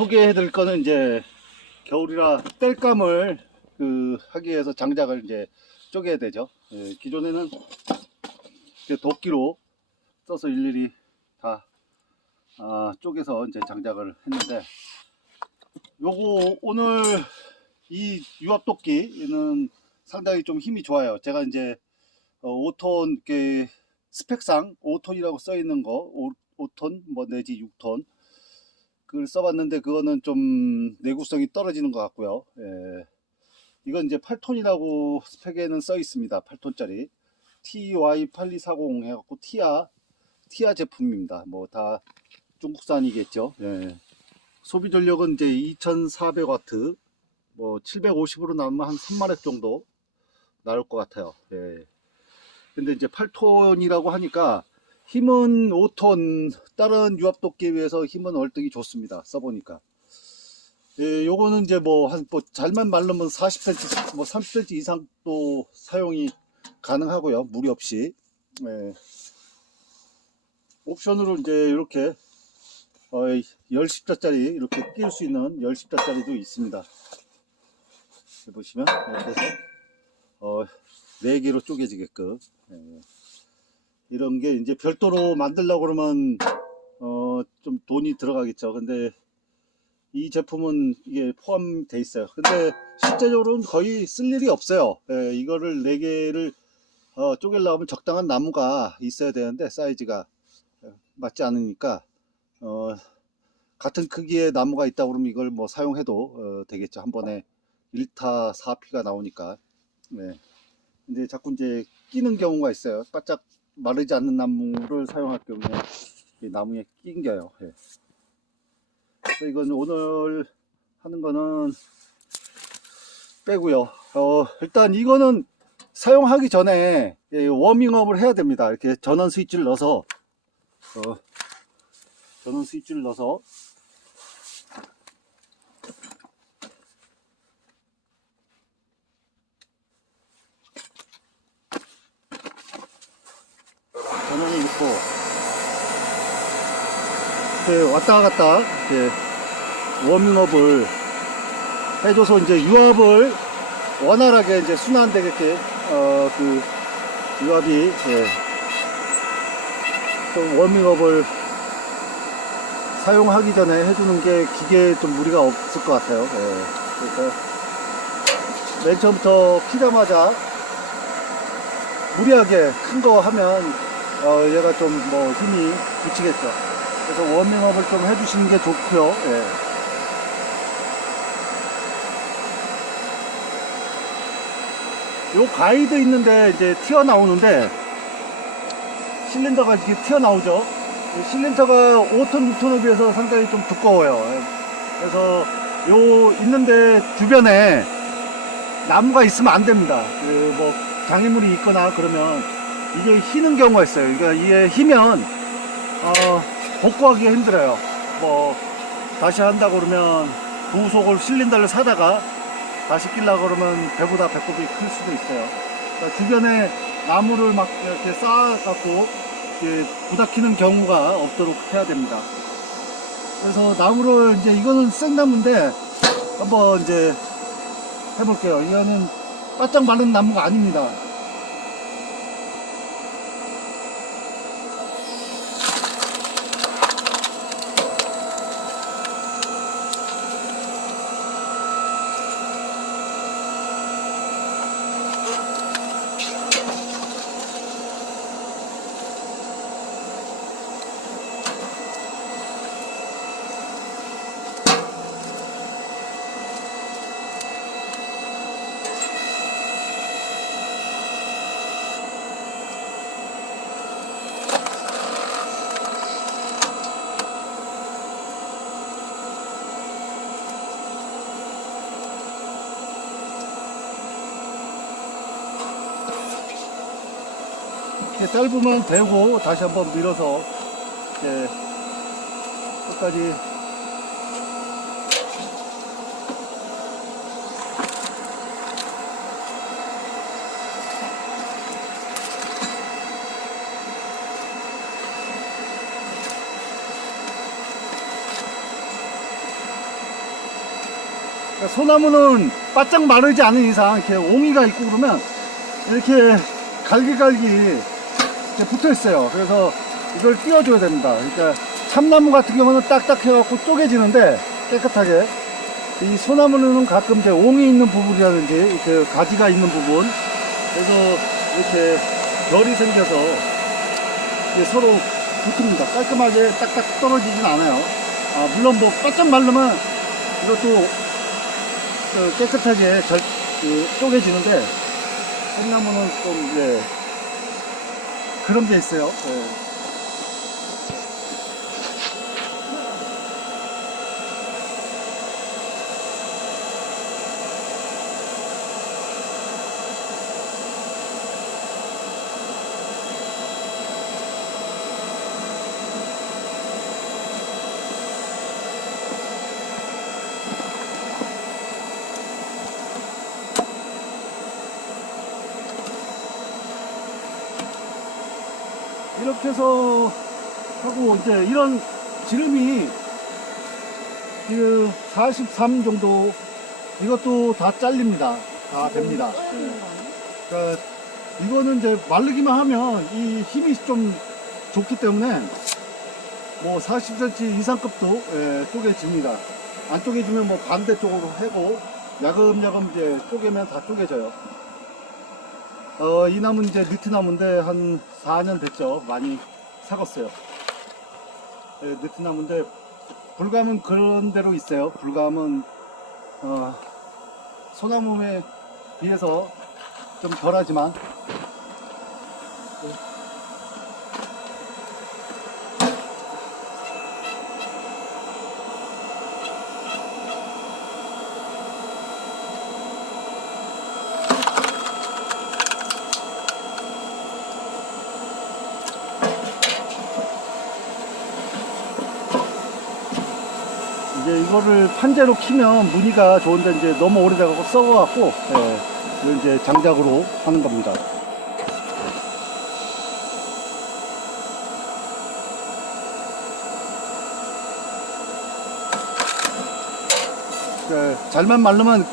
소개해 드릴 거는 이제 겨울이라 땔감을 하기 위해서 장작을 이제 쪼개야 되죠. 예, 기존에는 이제 도끼로 써서 일일이 다 쪼개서 이제 장작을 했는데, 요거 오늘 이 유압도끼는 상당히 좀 힘이 좋아요. 제가 이제 5톤 이렇게 스펙상 5톤이라고 써 있는 거 5톤 뭐 내지 6톤 그걸 써봤는데, 그거는 좀 내구성이 떨어지는 것 같고요. 예. 이건 이제 8톤이라고 스펙에는 써 있습니다. 8톤짜리 TY8240 해갖고 티아 제품입니다. 뭐 다 중국산이겠죠. 예. 소비 전력은 이제 2400W, 뭐 750으로 나오면 한 3만W 정도 나올 것 같아요. 예. 근데 이제 8톤이라고 하니까 힘은 5톤, 다른 유압도끼에 비해서 힘은 월등히 좋습니다. 써보니까. 예, 요거는 이제 뭐 잘만 말르면 40cm, 뭐 30cm 이상도 사용이 가능하고요. 무리 없이. 예. 옵션으로 이제 이렇게 10십자짜리 이렇게 낄 수 있는 10십자짜리도 있습니다. 보시면 이렇게 해서 4개로 쪼개지게끔. 예. 이런 게 이제 별도로 만들려고 그러면 좀 돈이 들어가겠죠. 근데 이 제품은 이게 포함되어 있어요. 근데 실제적으로는 거의 쓸 일이 없어요. 예, 이거를 4개를 쪼개려고 하면 적당한 나무가 있어야 되는데 사이즈가 맞지 않으니까 같은 크기의 나무가 있다 그러면 이걸 뭐 사용해도 되겠죠. 한 번에 1타 4피가 나오니까. 네. 근데 자꾸 이제 끼는 경우가 있어요. 바짝 마르지 않는 나무를 사용할 경우에 이 나무에 낑겨요. 예. 그래서 이건 오늘 하는 거는 빼고요. 일단 이거는 사용하기 전에 워밍업을 해야 됩니다. 이렇게 전원 스위치를 넣어서 전원이 있고 이렇게 왔다 갔다 이렇게 워밍업을 해줘서 이제 유압을 원활하게 이제 순환되게 유압이 좀 워밍업을 사용하기 전에 해주는 게 기계에 좀 무리가 없을 것 같아요. 그래서 맨 처음부터 키자마자 무리하게 큰 거 하면 얘가 좀 뭐 힘이 붙이겠죠. 그래서 워밍업을 좀 해주시는 게 좋고요. 요 가이드 있는데 이제 튀어나오는데, 실린더가 이렇게 튀어나오죠. 실린더가 5톤, 6톤에 비해서 상당히 좀 두꺼워요. 그래서 요 있는데 주변에 나무가 있으면 안 됩니다. 뭐 장애물이 있거나 그러면 이게 휘는 경우가 있어요. 그러니까 이게 휘면 복구하기가 힘들어요. 뭐 다시 한다고 그러면 부속을 실린더를 사다가 다시 끼려고 그러면 배보다 배꼽이 클 수도 있어요. 그러니까 주변에 나무를 막 이렇게 쌓아갖고 부닥히는 경우가 없도록 해야 됩니다. 그래서 나무를 이제 이거는 생나무인데 한번 이제 해볼게요. 이거는 바짝 마른 나무가 아닙니다. 짧으면 대고 다시 한번 밀어서 끝까지 소나무는 바짝 마르지 않은 이상 이렇게 옹이가 있고 그러면 이렇게 갈기갈기 이렇게 붙어 있어요. 그래서 이걸 띄워줘야 됩니다. 그러니까 참나무 같은 경우는 딱딱해갖고 쪼개지는데 깨끗하게, 이 소나무는 가끔 이제 옹이 있는 부분이라든지 이렇게 가지가 있는 부분, 그래서 이렇게 결이 생겨서 이게 서로 붙습니다. 깔끔하게 딱딱 떨어지진 않아요. 물론 뭐 바짝 마르면 이것도 깨끗하게 쪼개지는데, 참나무는 좀 그런 게 있어요. 이렇게 해서 하고, 이제 이런 지름이 43 정도, 이것도 다 잘립니다. 다 됩니다. 그러니까 이거는 이제 마르기만 하면 이 힘이 좀 좋기 때문에 뭐 40cm 이상급도 쪼개집니다. 안 쪼개지면 뭐 반대쪽으로 해고 야금야금 이제 쪼개면 다 쪼개져요. 이 나무는 이제 느티나무인데 한 4년 됐죠. 많이 삭았어요. 느티나무인데 불감은 그런 대로 있어요. 불감은 소나무에 비해서 좀 덜하지만 이제 이거를 판재로 키면 무늬가 좋은데 이제 너무 오래돼갖고 썩어갖고 이걸 이제 장작으로 하는 겁니다. 잘만 마르면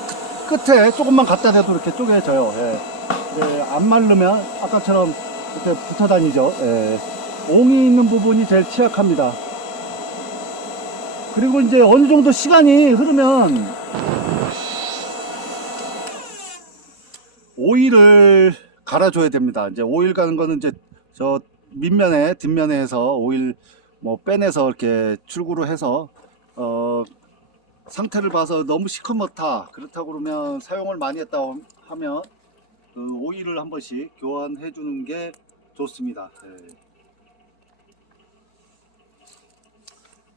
끝에 조금만 갖다 대도 이렇게 쪼개져요. 안 마르면 아까처럼 이렇게 붙어 다니죠. 옹이 있는 부분이 제일 취약합니다. 그리고 이제 어느 정도 시간이 흐르면 오일을 갈아줘야 됩니다. 이제 오일 가는 거는 이제 저 밑면에 뒷면에 해서 오일 뭐 빼내서 이렇게 출구로 해서 상태를 봐서 너무 시커멓다 그렇다고 그러면 사용을 많이 했다 하면 그 오일을 한 번씩 교환해 주는 게 좋습니다.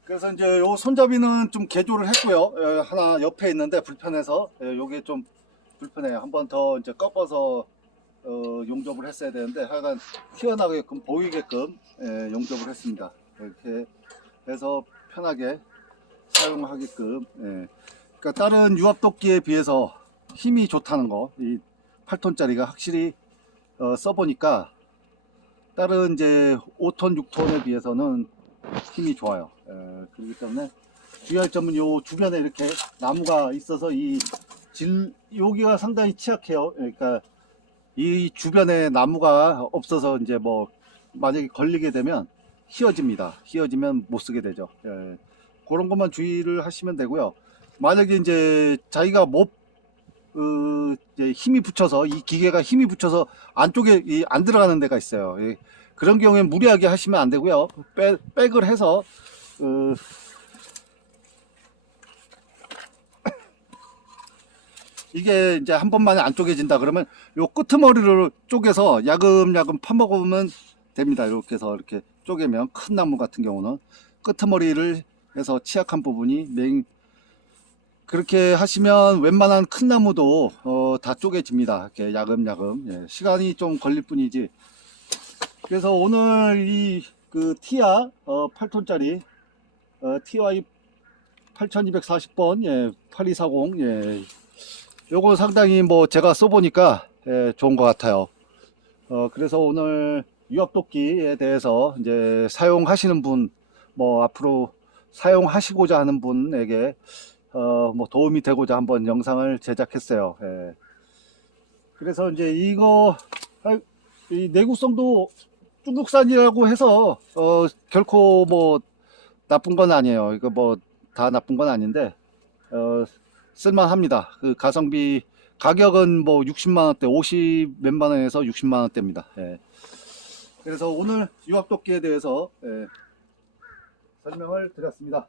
그래서 이제 요 손잡이는 좀 개조를 했고요. 하나 옆에 있는데 불편해서 요게 좀 불편해요. 한 번 더 이제 꺾어서 용접을 했어야 되는데 하여간 튀어나오게끔 보이게끔 용접을 했습니다. 이렇게 해서 편하게 사용하게끔. 그러니까 다른 유압도끼에 비해서 힘이 좋다는 거, 이 8톤짜리가 확실히 써보니까 다른 이제 5톤 6톤에 비해서는 힘이 좋아요. 그렇기 때문에 주의할 점은 요 주변에 이렇게 나무가 있어서 여기가 상당히 취약해요. 그러니까 이 주변에 나무가 없어서 이제 뭐 만약에 걸리게 되면 휘어집니다. 휘어지면 못 쓰게 되죠. 그런 것만 주의를 하시면 되고요. 만약에 이제 자기가 이제 힘이 붙여서 이 기계가 힘이 붙여서 안쪽에 안 들어가는 데가 있어요. 그런 경우에 무리하게 하시면 안 되고요. 백을 해서 이게 이제 한 번만에 안 쪼개진다 그러면 요 끄트머리를 쪼개서 야금야금 파먹으면 됩니다. 이렇게 해서 이렇게 쪼개면 큰 나무 같은 경우는 끄트머리를 해서 취약한 부분이 그렇게 하시면 웬만한 큰 나무도 다 쪼개집니다. 이렇게 야금야금. 시간이 좀 걸릴 뿐이지. 그래서 오늘 그 티아 8톤짜리 TY 8240번 8240 요거 상당히 뭐 제가 써보니까 좋은 것 같아요. 그래서 오늘 유압도끼에 대해서 이제 사용하시는 분, 뭐 앞으로 사용하시고자 하는 분에게 뭐 도움이 되고자 한번 영상을 제작했어요. 예. 그래서 이제 이거 이 내구성도 중국산이라고 해서 결코 뭐 나쁜 건 아니에요. 이거 뭐 다 나쁜 건 아닌데 쓸만합니다. 그 가성비 가격은 뭐 60만 원대, 50 몇만 원에서 60만 원대입니다. 예. 그래서 오늘 유압도끼에 대해서 설명을 드렸습니다.